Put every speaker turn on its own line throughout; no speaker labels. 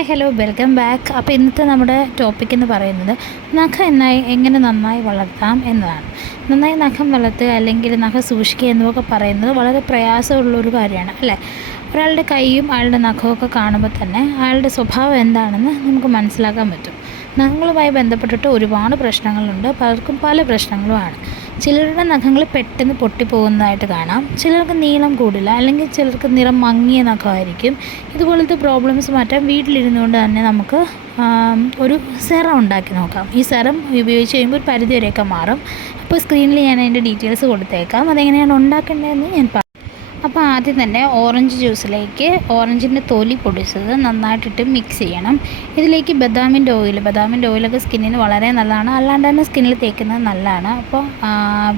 Hi hello welcome back. അപ്പോൾ ഇന്നത്തെ നമ്മുടെ ടോപ്പിക് എന്ന് പറയുന്നത് നഖം എന്നായി എങ്ങനെ നന്നായി വളർത്താം എന്നതാണ്. നന്നായി നഖം വളർത്തുക അല്ലെങ്കിൽ നഖം സൂക്ഷിക്കുക എന്നൊക്കെ പറയുന്നത് വളരെ പ്രയാസമുള്ളൊരു കാര്യമാണ് അല്ലേ? ഒരാളുടെ കൈയും അയാളുടെ നഖമൊക്കെ കാണുമ്പോൾ തന്നെ അയാളുടെ സ്വഭാവം എന്താണെന്ന് നമുക്ക് മനസ്സിലാക്കാൻ പറ്റും. നഖങ്ങളുമായി ബന്ധപ്പെട്ടിട്ട് ഒരുപാട് പ്രശ്നങ്ങളുണ്ട്. പലർക്കും പല പ്രശ്നങ്ങളുമാണ്. ചിലരുടെ നഖങ്ങൾ പെട്ടെന്ന് പൊട്ടിപ്പോകുന്നതായിട്ട് കാണാം. ചിലർക്ക് നീളം കൂടില്ല അല്ലെങ്കിൽ ചിലർക്ക് നിറം മങ്ങിയ നഖമായിരിക്കും ഇതുപോലത്തെ പ്രോബ്ലംസ് മാറ്റാൻ വീട്ടിലിരുന്നുകൊണ്ട് തന്നെ നമുക്ക് ഒരു സെറം ഉണ്ടാക്കി നോക്കാം. ഈ സെറം ഉപയോഗിച്ച് കഴിയുമ്പോൾ ഒരു പരിധി വരെയൊക്കെ മാറും. അപ്പോൾ സ്ക്രീനിൽ ഞാൻ അതിന്റെ ഡീറ്റെയിൽസ് കൊടുത്തേക്കാം. അതെങ്ങനെയാണ് ഉണ്ടാക്കേണ്ടതെന്ന് ഞാൻ പറയാം അപ്പോൾ ആദ്യം തന്നെ ഓറഞ്ച് ജ്യൂസിലേക്ക് ഓറഞ്ചിന്റെ തൊലി പൊടിച്ചത് നന്നായിട്ടിട്ട് മിക്സ് ചെയ്യണം. ഇതിലേക്ക് ബദാമിന്റെ ഓയിൽ ബദാമിന്റെ ഓയിലൊക്കെ സ്കിന്നിന് വളരെ നല്ലതാണ്. അല്ലാണ്ട് തന്നെ സ്കിന്നിൽ തേക്കുന്നത് നല്ലതാണ്. അപ്പോൾ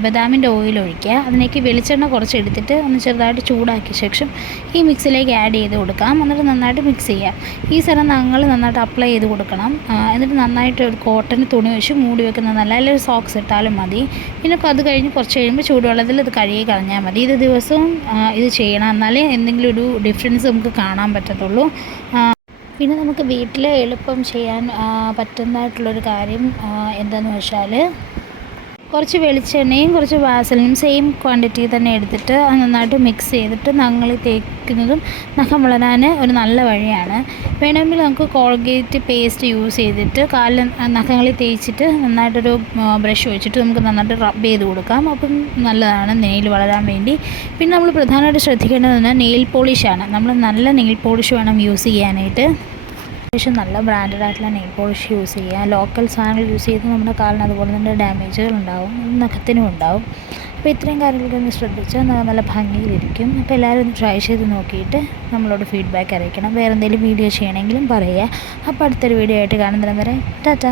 ബദാമിന്റെ ഓയിൽ ഒഴിക്കുക. അതിലേക്ക് വെളിച്ചെണ്ണ കുറച്ച് എടുത്തിട്ട് ഒന്ന് ചെറുതായിട്ട് ചൂടാക്കിയ ശേഷം ഈ മിക്സിലേക്ക് ആഡ് ചെയ്ത് കൊടുക്കാം. എന്നിട്ട് നന്നായിട്ട് മിക്സ് ചെയ്യാം. ഈ സ്ഥലം ഞങ്ങൾ നന്നായിട്ട് അപ്ലൈ ചെയ്ത് കൊടുക്കണം. എന്നിട്ട് നന്നായിട്ട് ഒരു കോട്ടൺ തുണി വെച്ച് മൂടി വെക്കുന്നത് നല്ല അല്ലെങ്കിൽ സോക്സ് ഇട്ടാലും മതി. പിന്നെ അത് കഴിഞ്ഞ് കുറച്ച് കഴിയുമ്പോൾ ചൂടുവെള്ളത്തിൽ ഇത് കഴുകി കളഞ്ഞാൽ മതി. ഇത് ദിവസവും ഇത് ചെയ്യണം എന്നാലേ എന്തെങ്കിലും ഒരു ഡിഫറൻസ് നമുക്ക് കാണാൻ പറ്റത്തുള്ളൂ. പിന്നെ നമുക്ക് വീട്ടിൽ എളുപ്പം ചെയ്യാൻ പറ്റുന്നതായിട്ടുള്ളൊരു കാര്യം എന്താണെന്ന് വെച്ചാൽ കുറച്ച് വെളിച്ചെണ്ണയും കുറച്ച് വാസലിനും സെയിം ക്വാണ്ടിറ്റി തന്നെ എടുത്തിട്ട് അത് നന്നായിട്ട് മിക്സ് ചെയ്തിട്ട് നങ്ങൾ തേക്കുന്നതും നഖം വളരാൻ ഒരു നല്ല വഴിയാണ്. വേണമെങ്കിൽ നമുക്ക് കോൾഗേറ്റ് പേസ്റ്റ് യൂസ് ചെയ്തിട്ട് കാലിൽ നഖങ്ങളിൽ തേച്ചിട്ട് നന്നായിട്ടൊരു ബ്രഷ് വെച്ചിട്ട് നമുക്ക് നന്നായിട്ട് റബ്ബ് ചെയ്ത് കൊടുക്കാം. അപ്പം നല്ലതാണ് നെയിൽ വളരാൻ വേണ്ടി. പിന്നെ നമ്മൾ പ്രധാനമായിട്ട് ശ്രദ്ധിക്കേണ്ടത് നെയിൽ പോളിഷാണ് നമ്മൾ നല്ല നെയിൽ പോളിഷ് വേണം യൂസ് ചെയ്യാനായിട്ട്. അത്യാവശ്യം നല്ല ബ്രാൻഡഡ് ആയിട്ടുള്ള നെയിൽ പോളിഷ് യൂസ് ചെയ്യുക. ലോക്കൽ സാധനങ്ങൾ യൂസ് ചെയ്ത് നമ്മുടെ കാലിന് അതുപോലെ തന്നെ ഡാമേജുകൾ ഉണ്ടാവും നഖത്തിനും ഉണ്ടാവും. അപ്പോൾ ഇത്രയും കാര്യങ്ങളൊക്കെ ഒന്ന് ശ്രദ്ധിച്ചാൽ നല്ല ഭംഗിയിലിരിക്കും. അപ്പോൾ എല്ലാവരും ഒന്ന് ട്രൈ ചെയ്ത് നോക്കിയിട്ട് നമ്മളോട് ഫീഡ്ബാക്ക് അറിയിക്കണം. വേറെ എന്തെങ്കിലും വീഡിയോ ചെയ്യണമെങ്കിലും പറയുക. അപ്പോൾ അടുത്തൊരു വീഡിയോ ആയിട്ട് കാണുന്നതിന് വരെ ടാറ്റ.